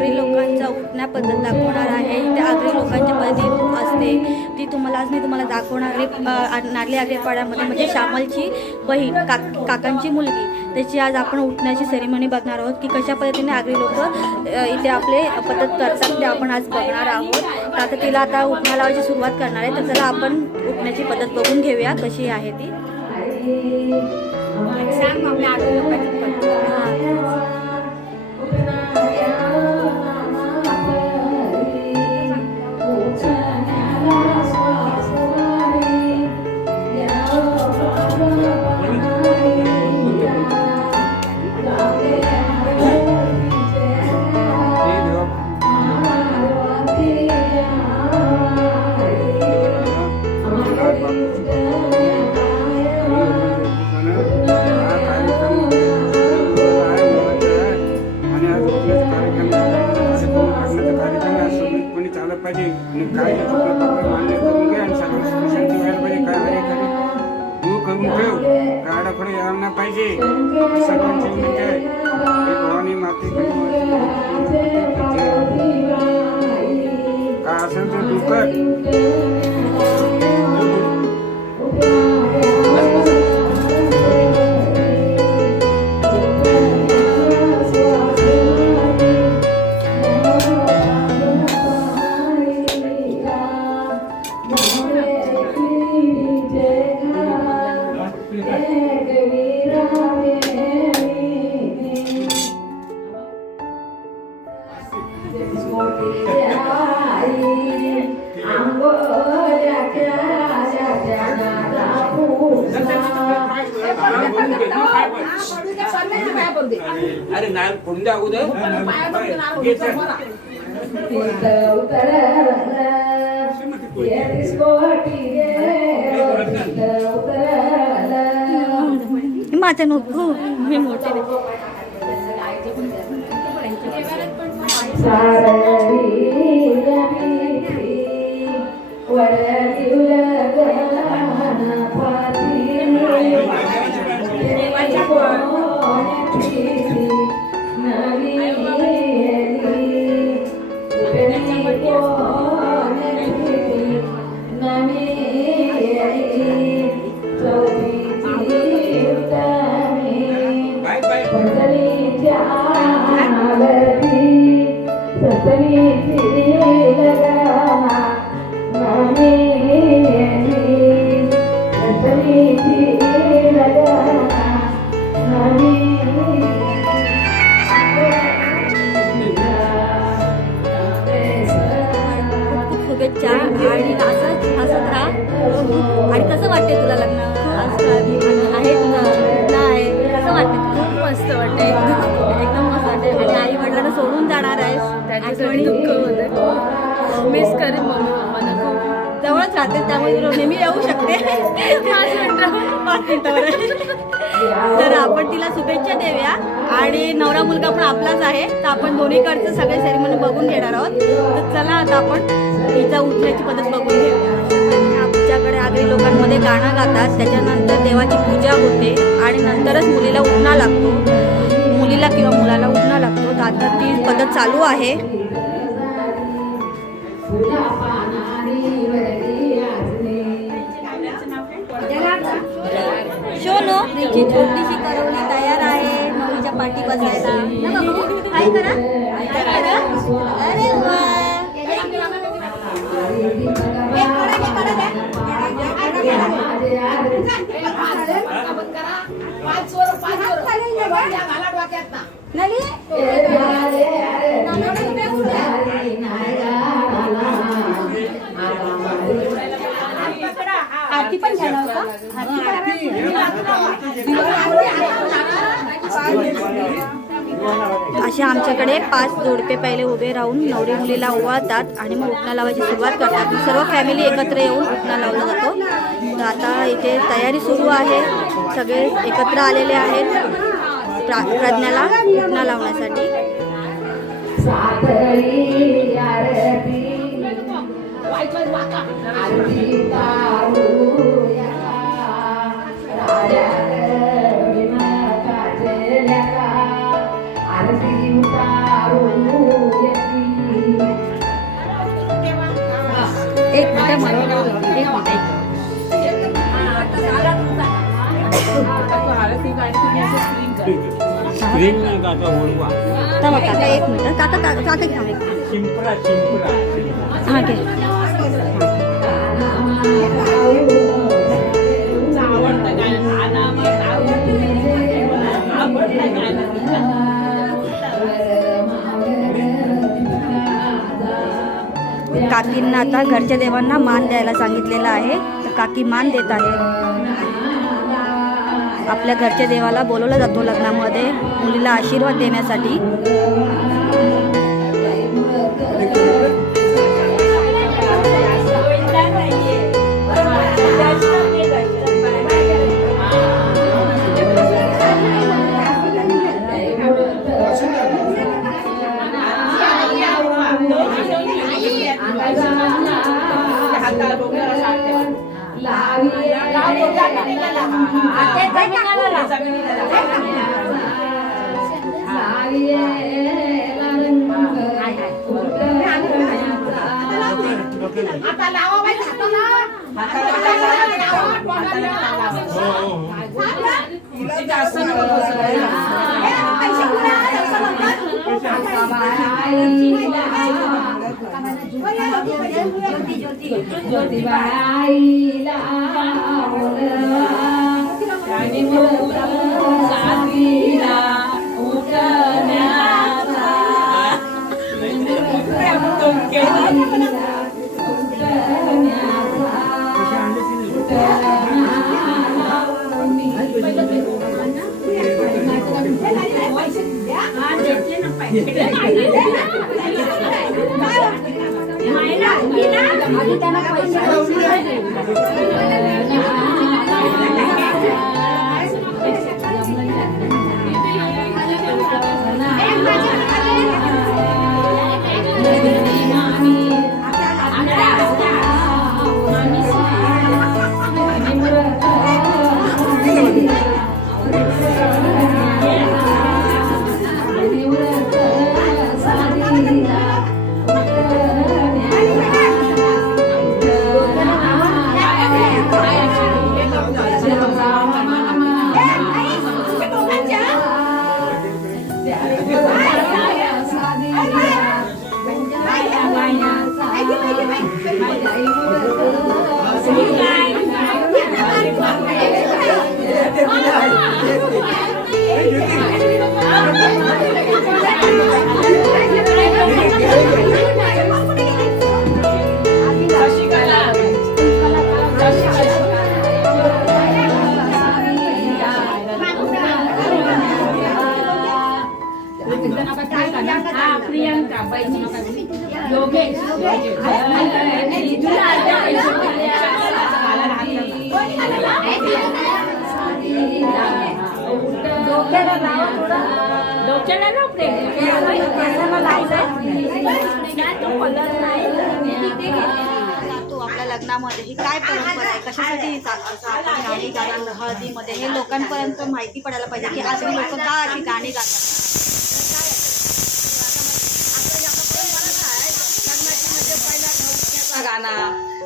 आगरी लोकांचा उठण्या पद्धत दाखवणार आहे। इथे आगरी लोकांची पद्धत असते ती आज मी तुम्हाला दाखवणार आहे। नागली आगरीपाड्यामध्ये म्हणजे श्यामलची बहीण काकांची मुलगी त्याची आज आपण उठण्याची सेरेमनी बघणार आहोत की कशा पद्धतीने आगरी लोक इथे आपले पद्धत करतात ते आपण आज बघणार आहोत। तर आता तिला आता उठण्या लावायची सुरुवात करणार आहे। तर चला आपण उठण्याची पद्धत बघून घेऊया कशी आहे ती। सांग आपल्या आगरी लोकांची पद्धत। अरे नाल फोडून द्या अगोदर माझ्या नको मी मोठे शुभेच्छा आणि असंच हसत राहा। आणि कसं वाटते तुला लग्न आहे तुझं आहे कसं वाटते? खूप मस्त वाटते एकदम मस्त वाटते। आणि आई वडिलांना सोडून जाणार आहेस त्याच्यासाठी दुःख होते मिस करेन मला खूप जवळच राहते त्यामुळे नेहमी येऊ शकते 5 मिनिटावर। तर आपण तिला शुभेच्छा देऊया आणि नवरा मुलगा पण आपलाच आहे तर आपण दोन्हीकडचं सगळे सेरेमनी बघून घेणार आहोत। तर चला आता आपण तिचा उठण्याची पद्धत बघून घेऊया। आमच्याकडे आगरी लोकांमध्ये गाणं गातात त्याच्यानंतर देवाची पूजा होते आणि नंतरच मुलीला उठणा लागतो मुलीला किंवा मुलाला उठणा लागतो। तर आता ती पद्धत चालू आहे। शोनो तिची छोटीशी करवली तयार आहे नवरीच्या पाठी बसायला ना बाबू काय करा अरे वा आरती पण झाला होता असे आमच्याकडे 5 जोडपे पहिले उभे राहून नवरी मुलीला ओवाळतात आणि मग उठणा लावायची सुरुवात करतात। सर्व फॅमिली एकत्र येऊन उठणा लावला जातो। तर आता इथे तयारी सुरू आहे सगळे एकत्र आलेले आहेत प्रज्ञाला उठणा लावण्यासाठी। आरती मोठ्यामध्ये एक मोठा स्प्रिंग ना काका ओळवा काका काका एक मिनिट काका काका काका घ्या एक मिनिट. चिंपरा चिंपरा हा घे काकींना आता घरच्या देवांना मान द्यायला सांगितलेलं आहे तर काकी मान देत आहे. आपल्या घरच्या देवाला बोलवलं जातो लग्नामध्ये मुलीला आशीर्वाद देण्यासाठी. आपल्या लग्नामध्ये ही काय परंपरा आहे, कशासाठी गाणी गाणं हळदीमध्ये हे लोकांपर्यंत माहिती पडायला पाहिजे की आज लोक का अशी गाणी गातात. गाणा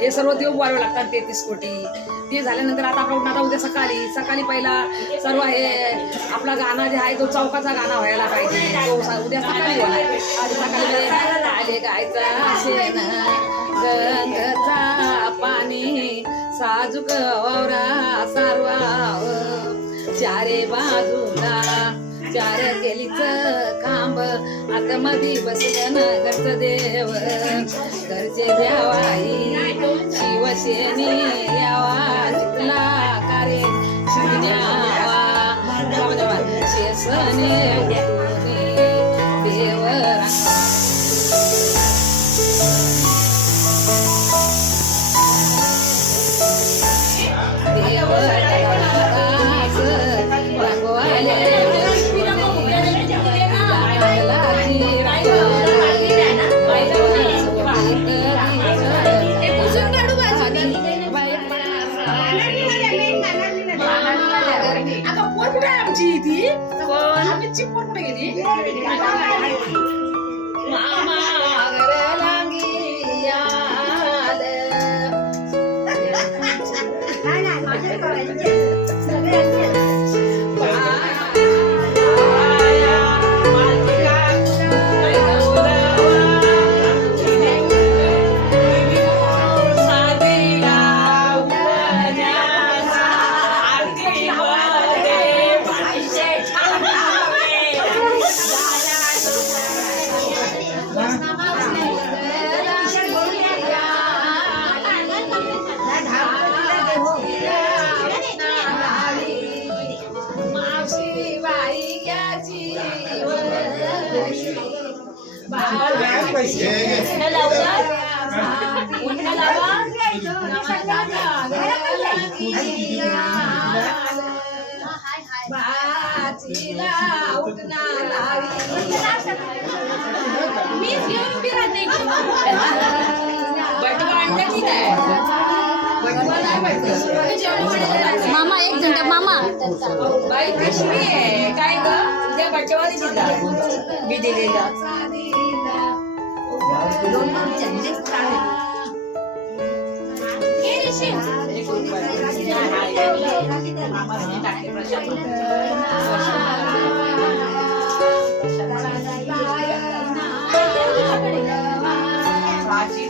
हे सर्व देव बोलावे लागतात 33 कोटी. ते झाल्यानंतर आता आपण आता उद्या सकाळी पहिला सर्व हे आपला गाणं जे आहे तो चौकाचा गाणा व्हायला पाहिजे. तो उद्या सकाळी होणार. आज सकाळी आले गायचा शेण गंगचा पाणी साजूक वावरा सारवाव चारे बाजूला चार केलीच खांब आतमधी बसल्यान घरचं देव घरचे द्यावाई शिवसेनी यावा जितला कार्य शिवन्यावा शेसने देव चिप्पन कुठे गेली हे लावलं? उंडा लावा. मामा एक मिनिट मामा बाई कशी आहे काय ग उद्या बटवारी दिला मी दिलेला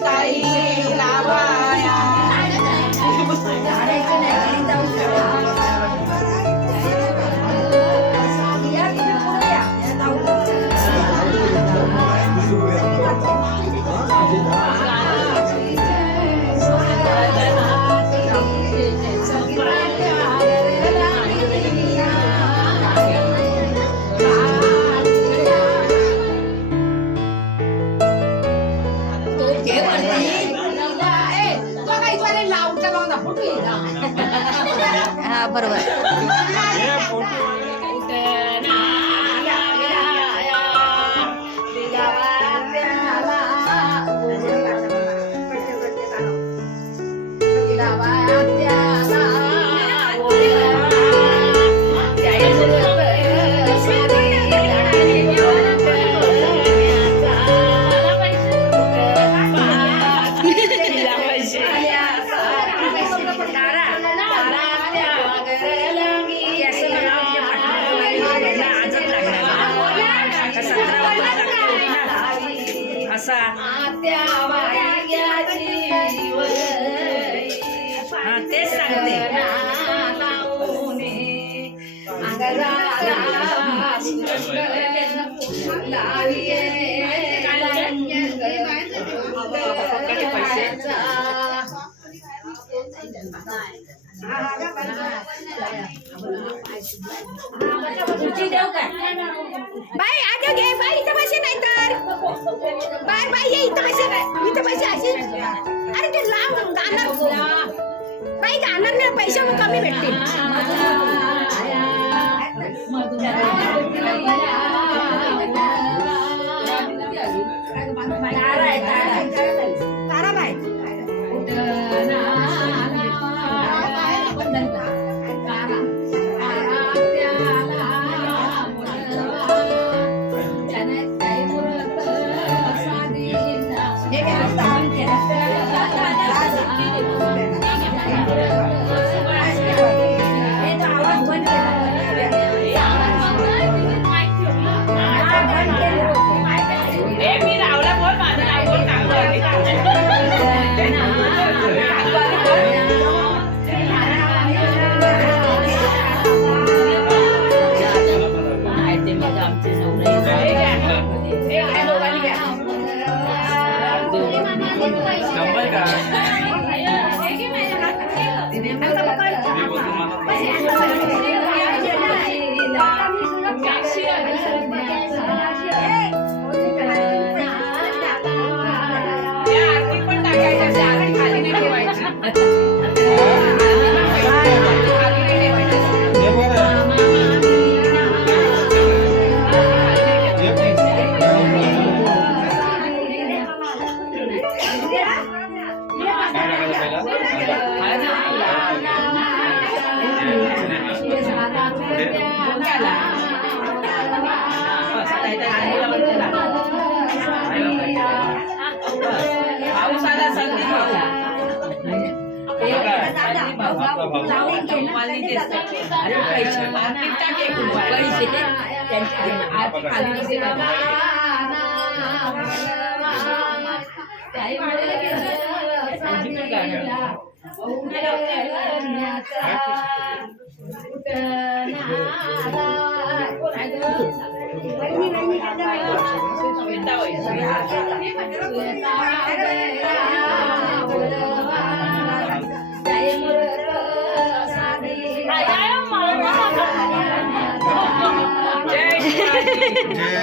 ताई लावाया हा बरोबर तेच सांगते बाई आजो घे बाई इथं पैसे नाही तर बाय बाई ये इथं पैसे असे अरे ते लांब गाणार बाई गाणार नाही पैसे मग कमी भेटतील ताराबाई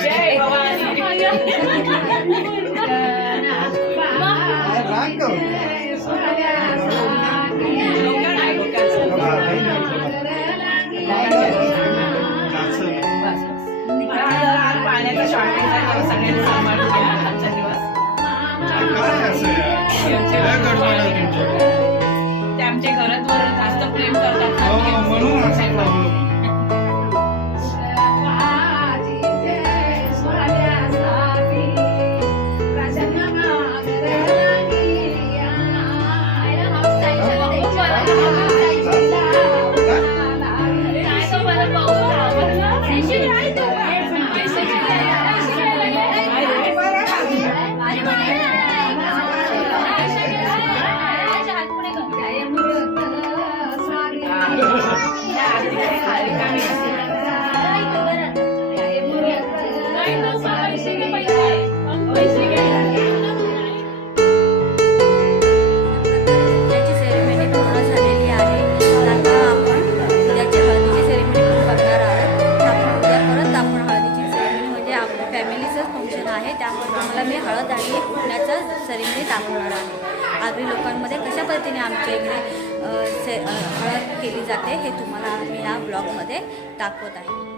जय भवानी भरतवर जास्त प्रेम करतात हो, म्हणून असा प्रॉब्लेम त्याची सेरेमनी पूर्ण झालेली आहे. आता आपण उद्याची हळदीची सेरेमनी पण करणार आहोत. आपण उद्या परत आपण हळदीची सेरेमनी म्हणजे आपल्या फॅमिलीचंच फंक्शन आहे, त्यामुळे तुम्हाला मी हळद आणि फुटण्याचा सेरेमनी दाखवणार आहे. आगरी लोकांमध्ये कशा पद्धतीने आमच्या इकडे हळद केली जाते हे तुम्हाला मी या ब्लॉगमध्ये दाखवत आहे.